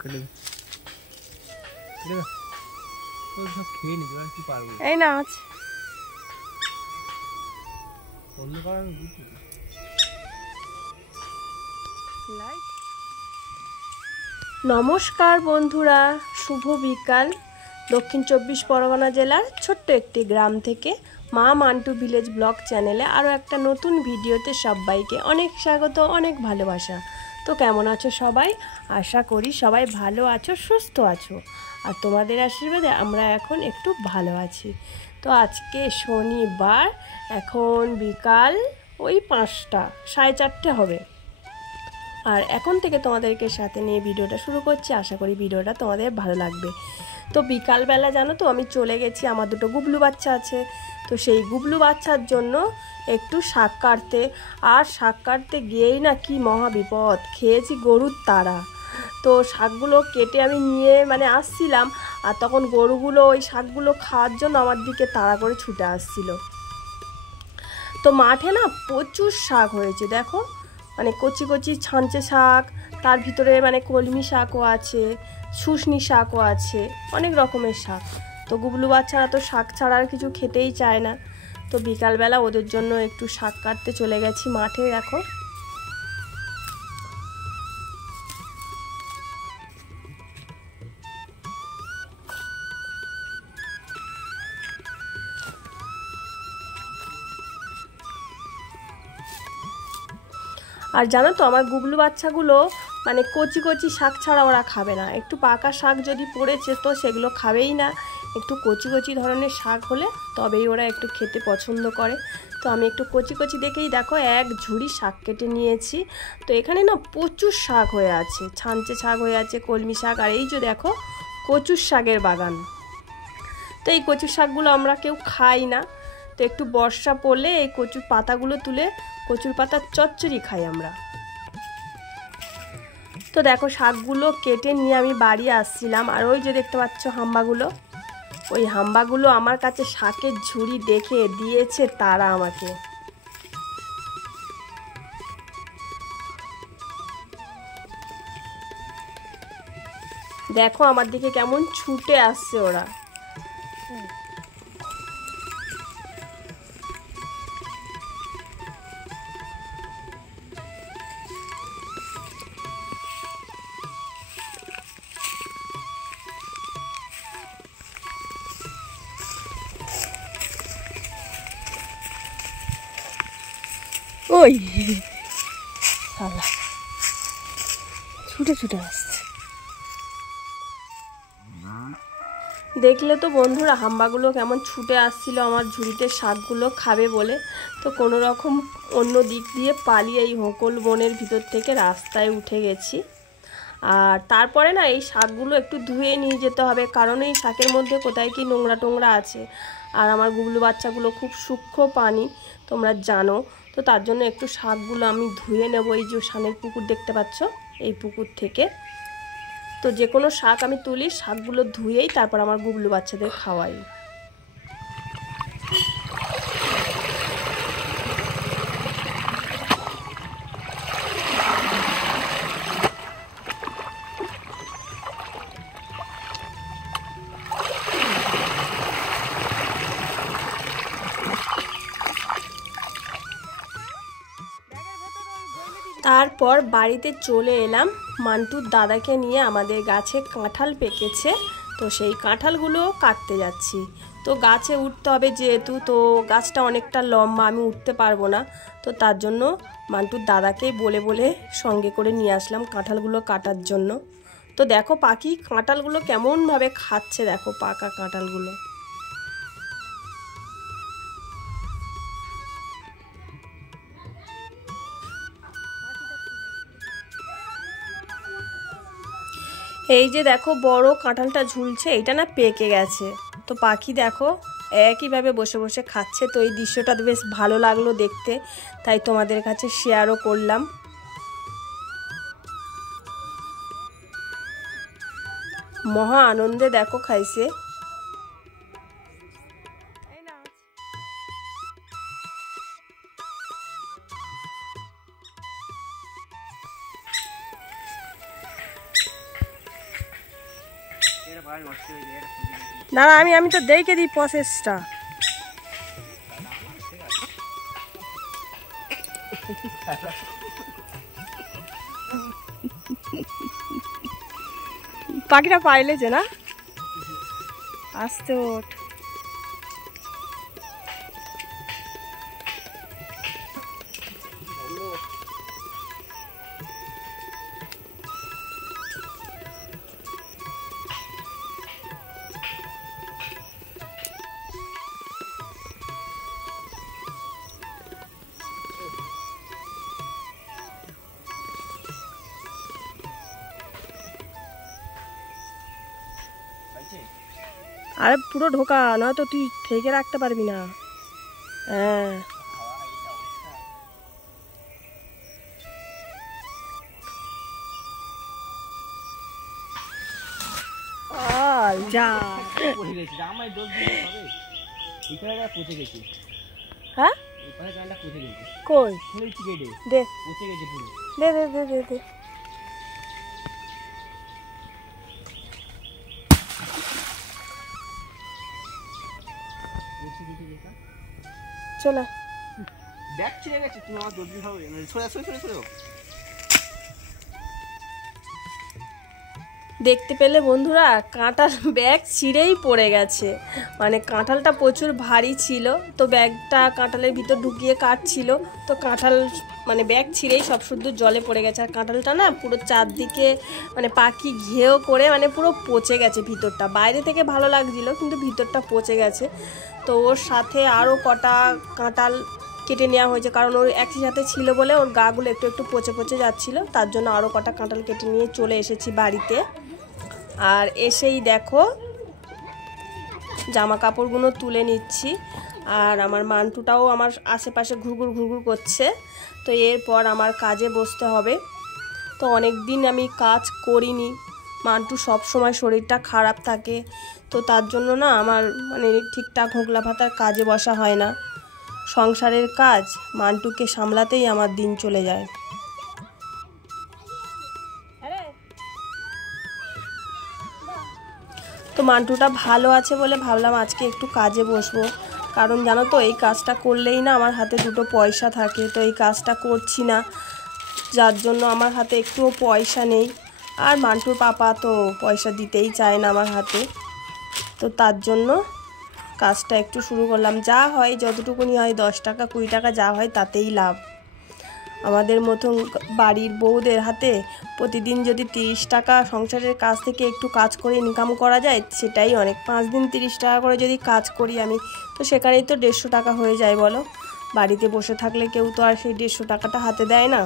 এই না আছে নমস্কার বন্ধুরা, শুভ বিকাল। দক্ষিণ 24 পরগনা জেলার ছোট্ট একটি গ্রাম থেকে মা মান্টু ভিলেজ ব্লগ চ্যানেলে আরও একটা নতুন ভিডিওতে সবাইকে অনেক স্বাগত, অনেক ভালোবাসা। তো কেমন আছো সবাই? আশা করি সবাই ভালো আছো, সুস্থ আছো, আর তোমাদের আশীর্বাদে আমরা এখন একটু ভালো আছি। তো আজকে শনিবার, এখন বিকাল ওই 5টা 4:30 হবে, আর এখন থেকে তোমাদেরকে সাথে নিয়ে ভিডিওটা শুরু করছি। আশা করি ভিডিওটা তোমাদের ভালো লাগবে। তো বিকালবেলা জানো তো আমি চলে গেছি, আমার দুটো গুবলু বাচ্চা আছে, তো সেই গুবলু বাচ্চার জন্য একটু শাক কাটতে। আর শাক কাটতে গিয়েই না কি মহা বিপদ, খেয়েছি গরুর তাড়া। তো শাকগুলো কেটে আমি নিয়ে আসছিলাম, আর তখন গরুগুলো ওই শাকগুলো খাওয়ার জন্য আমার দিকে তাড়া করে ছুটে আসছিল। তো মাঠে না প্রচুর শাক হয়েছে, দেখো কচি কচি ছাঁচে শাক, তার ভিতরে কলমি শাকও আছে, শুশনি শাকও আছে, অনেক রকমের শাক। তো গুবলু বাচ্চারা তো শাক ছাড়া আর কিছু খেতেই চায় না। তো বিকালবেলা ওদের জন্য একটু শাক কাটতে চলে গেছি মাঠে। দেখো আর জানো তো আমার গুবলু বাচ্চাগুলো কচি কচি শাক ছাড়া ওরা খাবে না। একটু পাকা শাক যদি পড়েছে তো সেগুলো খাবেই না, একটু কচি কচি ধরনের শাক হলে তবেই ওরা একটু খেতে পছন্দ করে। তো আমি একটু কচি কচি দেখেই দেখো এক ঝুড়ি শাক কেটে নিয়েছি। তো এখানে না প্রচুর শাক হয়ে আছে, ছাঁচে শাক হয়ে আছে, কলমি শাক, আর এই যে দেখো কচুর শাকের বাগান। তো এই কচুর শাকগুলো আমরা কেউ খাই না, তো একটু বর্ষা পড়লে এই কচুর পাতাগুলো তুলে কচুর পাতার চচ্চড়ি খাই আমরা। তো দেখো শাকগুলো কেটে নিয়ে আমি বাড়ি আসছিলাম, আর ওই যে দেখতে পাচ্ছ হাম্বাগুলো, ওই হাম্বাগুলো আমার কাছে শাকের ঝুড়ি দেখে দিয়েছে তারা আমাকে। দেখো আমার দিকে কেমন ছুটে আসছে ওরা। ওই ছুটে ছুটে আসছে, দেখলে তো বন্ধুরা হাম্বাগুলো কেমন ছুটে আসছিল আমার ঝুড়িতে শাকগুলো খাবে বলে। তো কোনো রকম অন্য দিক দিয়ে পালিয়ে এই হোকল বনের ভিতর থেকে রাস্তায় উঠে গেছি। আর তারপরে না এই শাকগুলো একটু ধুয়ে নিয়ে যেতে হবে, কারণ এই শাকের মধ্যে কোথায় কি নোংরা টোংরা আছে। আর আমার গুবলু বাচ্চাগুলো খুব সূক্ষ্ম প্রাণী, তোমরা জানো। তো তার জন্য একটু শাকগুলো আমি ধুয়ে নেব। এই যে সানের পুকুর দেখতে পাচ্ছ, এই পুকুর থেকে তো যে কোনো শাক আমি তুলি, শাকগুলো ধুয়েই তারপর আমার গুবলু বাচ্চাদের খাওয়াই। তারপর বাড়িতে চলে এলাম মান্টুর দাদাকে নিয়ে। আমাদের গাছে কাঁঠাল পেকেছে, তো সেই কাঁঠালগুলো কাটতে যাচ্ছি। তো গাছে উঠতে হবে যেহেতু, তো গাছটা অনেকটা লম্বা, আমি উঠতে পারবো না। তো তার জন্য মান্টুর দাদাকেই বলে বলে সঙ্গে করে নিয়ে আসলাম কাঁঠালগুলো কাটার জন্য। তো দেখো পাখি কাঁঠালগুলো কেমনভাবে খাচ্ছে, দেখো পাকা কাঁঠালগুলো। এই যে দেখো বড় কাঁঠালটা ঝুলছে, এইটা না পেকে গেছে। তো পাখি দেখো একইভাবে বসে বসে খাচ্ছে। তো এই দৃশ্যটা বেশ ভালো লাগলো দেখতে, তাই তোমাদের কাছে শেয়ারও করলাম। মহা আনন্দে দেখো খাইছে। না আমি তো দেখে দিই প্রসেসটা। পাখিটা পাইলেছে না, আস্তে ওঠ। আরে পুরো ঢোকা, নয়তো তুই থেকে রাখতে পারবি না। হ্যাঁ যা হ্যাঁ কই দে দে দে দে দে দে। চলো ব্যাগ ছিঁড়ে গেছে, তুমি আমার দর্জি হবে সরে সরে। দেখতে পেলে বন্ধুরা, কাঁঠাল ব্যাগ ছিঁড়েই পড়ে গেছে। মানে কাঁঠালটা প্রচুর ভারী ছিল, তো ব্যাগটা কাঁঠালের ভিতর ঢুকিয়ে কাটছিল, তো কাঁঠাল মানে ব্যাগ ছিঁড়েই সব শুদ্ধ জলে পড়ে গেছে। আর কাঁঠালটা না পুরো চারদিকে মানে পাখি ঘেও করে মানে পুরো পচে গেছে ভিতরটা। বাইরে থেকে ভালো লাগছিল, কিন্তু ভিতরটা পচে গেছে। তো ওর সাথে আরও কটা কাঁঠাল কেটে নেওয়া হয়েছে, কারণ ওর একই সাথে ছিল বলে ওর গাগুলো একটু একটু পচে পচে যাচ্ছিলো, তার জন্য আরও কটা কাঁঠাল কেটে নিয়ে চলে এসেছি বাড়িতে। আর এসেই দেখো জামা কাপড়গুলো তুলে নিচ্ছি, আর আমার মান্টুটাও আমার আশেপাশে ঘুরঘুর ঘুরঘুর করছে। তো এরপর আমার কাজে বসতে হবে। তো অনেক দিন আমি কাজ করিনি, মান্টু সব সময় শরীরটা খারাপ থাকে, তো তার জন্য না আমার মানে ঠিকঠাক হোগলা ভাতার কাজে বসা হয় না। সংসারের কাজ মান্টুকে সামলাতেই আমার দিন চলে যায়। তো মান্টুটা ভালো আছে বলে ভাবলাম আজকে একটু কাজে বসবো, কারণ জানো তো এই কাজটা করলেই না আমার হাতে দুটো পয়সা থাকে। তো এই কাজটা করছি না, যার জন্য আমার হাতে একটুও পয়সা নেই। আর মান্টুর পাপা তো পয়সা দিতেই চায় না আমার হাতে, তো তার জন্য কাজটা একটু শুরু করলাম। যা হয় যতটুকুনি হয়, 10 টাকা 20 টাকা যা হয় তাতেই লাভ। আমাদের মতন বাড়ির বউদের হাতে প্রতিদিন যদি 30 টাকা সংসারের কাজ থেকে একটু কাজ করে ইনকাম করা যায়, সেটাই অনেক। 5 দিন 30 টাকা করে যদি কাজ করি আমি, তো সেখানেই তো 150 টাকা হয়ে যায় বলো। বাড়িতে বসে থাকলে কেউ তো আর সেই 150 টাকাটা হাতে দেয় না।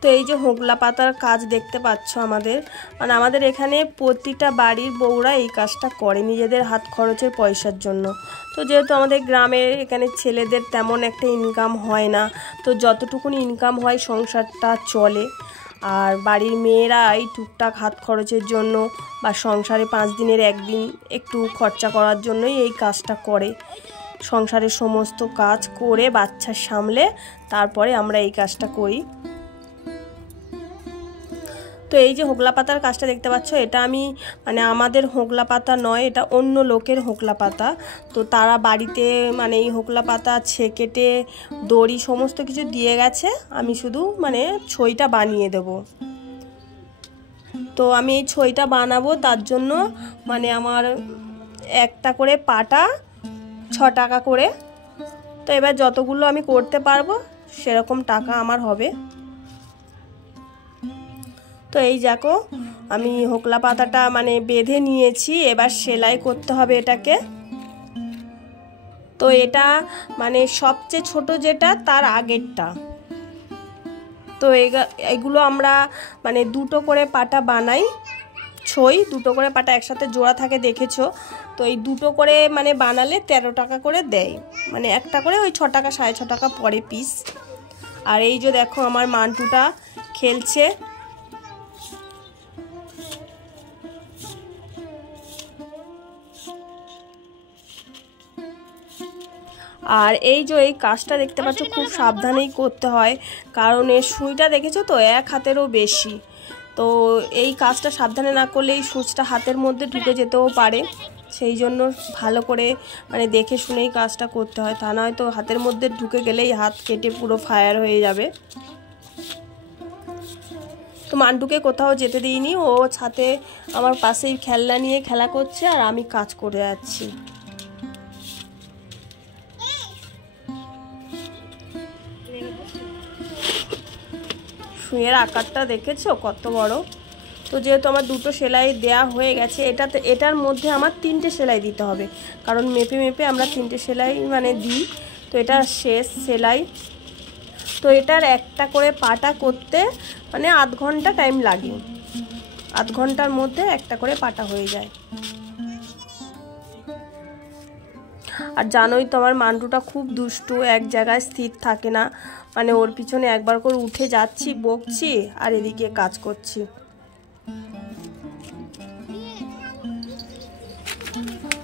তো এই যে হোগলা পাতার কাজ দেখতে পাচ্ছ আমাদের, মানে আমাদের এখানে প্রতিটা বাড়ির বউরা এই কাজটা করে নিজেদের হাত খরচের পয়সার জন্য। তো যেহেতু আমাদের গ্রামের এখানে ছেলেদের তেমন একটা ইনকাম হয় না, তো যতটুকুনি ইনকাম হয় সংসারটা চলে। আর বাড়ির মেয়েরা এই টুকটাক হাত খরচের জন্য বা সংসারে 5 দিনের একদিন একটু খরচা করার জন্যই এই কাজটা করে। সংসারের সমস্ত কাজ করে বাচ্চা সামলে তারপরে আমরা এই কাজটা করি। তো এই যে হোগলা পাতার কাজটা দেখতে পাচ্ছ, এটা আমি মানে আমাদের হোগলা পাতা নয়, এটা অন্য লোকের হোগলা পাতা। তো তারা বাড়িতে মানে এই হোগলা পাতা ছেকেটে দড়ি সমস্ত কিছু দিয়ে গেছে, আমি শুধু মানে ছইটা বানিয়ে দেব। তো আমি এই ছইটা বানাবো, তার জন্য মানে আমার একটা করে পাটা 6 টাকা করে। তো এবার যতগুলো আমি করতে পারবো সেরকম টাকা আমার হবে। তো এই দেখো আমি হোগলা পাতাটা মানে বেঁধে নিয়েছি, এবার সেলাই করতে হবে এটাকে। তো এটা মানে সবচেয়ে ছোট যেটা তার আগেরটা। তো এগুলো আমরা মানে 2টো করে পাটা বানাই, ছই 2টো করে পাটা একসাথে জোড়া থাকে দেখেছো। তো এই 2টো করে মানে বানালে 13 টাকা করে দেয়, মানে একটা করে ওই 6 টাকা 6.5 টাকা পরে পিস। আর এই যে দেখো আমার মান্টুটা খেলছে। আর এই যে এই কাজটা দেখতে পাচ্ছ খুব সাবধানেই করতে হয়, কারণ এর সুইটা দেখেছো তো 1 হাতেরও বেশি। তো এই কাজটা সাবধানে না করলে এই সূচটা হাতের মধ্যে ঢুকে যেতেও পারে, সেই জন্য ভালো করে মানে দেখে শুনেই কাজটা করতে হয়, তা নয় তো হাতের মধ্যে ঢুকে গেলেই হাত কেটে পুরো ফায়ার হয়ে যাবে। তো মান্টুকে কোথাও যেতে দিইনি, ও ছাদে আমার পাশেই খেলনা নিয়ে খেলা করছে আর আমি কাজ করে যাচ্ছি। শুয়ের আকারটা দেখেছো কত বড়। তো যেহেতু আমার দুটো সেলাই দেয়া হয়ে গেছে, এটার মধ্যে আমার 3টে সেলাই দিতে হবে, কারণ মেপে মেপে আমরা 3টে সেলাই মানে দিই। তো এটা শেষ সেলাই। তো এটার একটা করে পাটা করতে মানে আধ ঘন্টা টাইম লাগে, আধ ঘন্টার মধ্যে একটা করে পাটা হয়ে যায়। আর জানোই তো আমার মান্টুটা খুব দুষ্টু, এক জায়গায় স্থির থাকে না, মানে ওর পিছনে একবার করে উঠে যাচ্ছি, বকছি আর এদিকে কাজ করছি।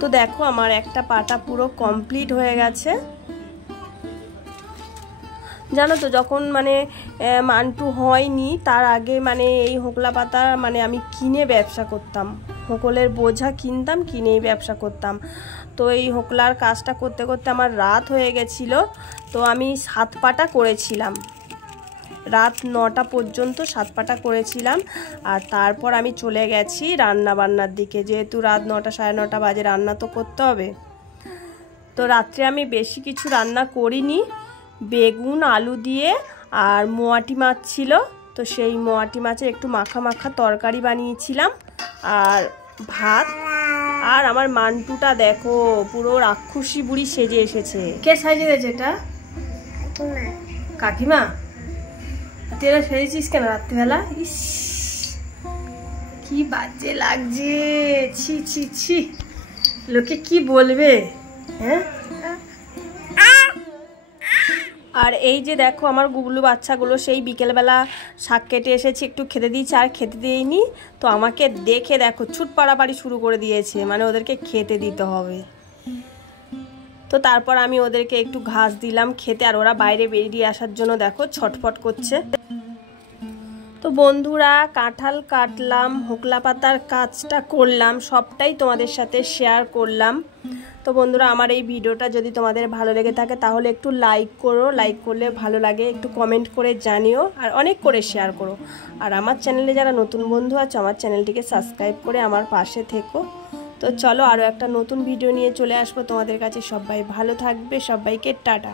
তো দেখো আমার একটা পাটা পুরো কমপ্লিট হয়ে গেছে। জানো তো যখন মানে মান্টু হয়নি তার আগে মানে এই হোকলা পাতা মানে আমি কিনে ব্যবসা করতাম, হোকলের বোঝা কিনতাম, কিনেই ব্যবসা করতাম। তো এই হোকলার কাজটা করতে করতে আমার রাত হয়ে গেছিল, তো আমি 7 পাটা করেছিলাম, রাত 9টা পর্যন্ত 7 পাটা করেছিলাম। আর তারপর আমি চলে গেছি রান্না বান্নার দিকে, যেহেতু রাত 9টা 9:30 বাজে, রান্না তো করতে হবে। তো রাত্রে আমি বেশি কিছু রান্না করিনি, বেগুন আলু দিয়ে আর মোয়াটি মাছ ছিল, তো সেই মোয়াটি মাছের একটু মাখা মাখা তরকারি বানিয়েছিলাম আর ভাত। আর আমার মান্টুটা দেখো পুরো রাক্ষসী বুড়ি সেজে এসেছে। কে সাজিয়ে দিয়েছে এটা? কাকিমা। তুই এটা সেজেছিস কেন রাত্রিবেলা? ইস কি বাজে লাগছে, ছি ছি ছি, লোকে কি বলবে। হ্যাঁ, আর এই যে দেখো আমার গুবলু বাচ্চাগুলো সেই বিকেলবেলা শাক কেটে এসেছি, একটু খেতে দিয়েছি আর খেতে দিইনি, তো আমাকে দেখে দেখো ছুট পাড়াপাড়ি শুরু করে দিয়েছে, মানে ওদেরকে খেতে দিতে হবে। তো তারপর আমি ওদেরকে একটু ঘাস দিলাম খেতে, আর ওরা বাইরে বেরিয়ে আসার জন্য দেখো ছটফট করছে। তো বন্ধুরা কাঁঠাল কাটলাম, হোকলা পাতার কাজটা করলাম, সবটাই তোমাদের সাথে শেয়ার করলাম। তো বন্ধুরা আমার এই ভিডিওটা যদি তোমাদের ভালো লেগে থাকে তাহলে একটু লাইক করো, লাইক করলে ভালো লাগে, একটু কমেন্ট করে জানিও আর অনেক করে শেয়ার করো। আর আমার চ্যানেলে যারা নতুন বন্ধু আছে আমার চ্যানেলটিকে সাবস্ক্রাইব করে আমার পাশে থেকো। তো চলো আরও একটা নতুন ভিডিও নিয়ে চলে আসবো তোমাদের কাছে। সবাই ভালো থাকবে, সবাইকে টাটা।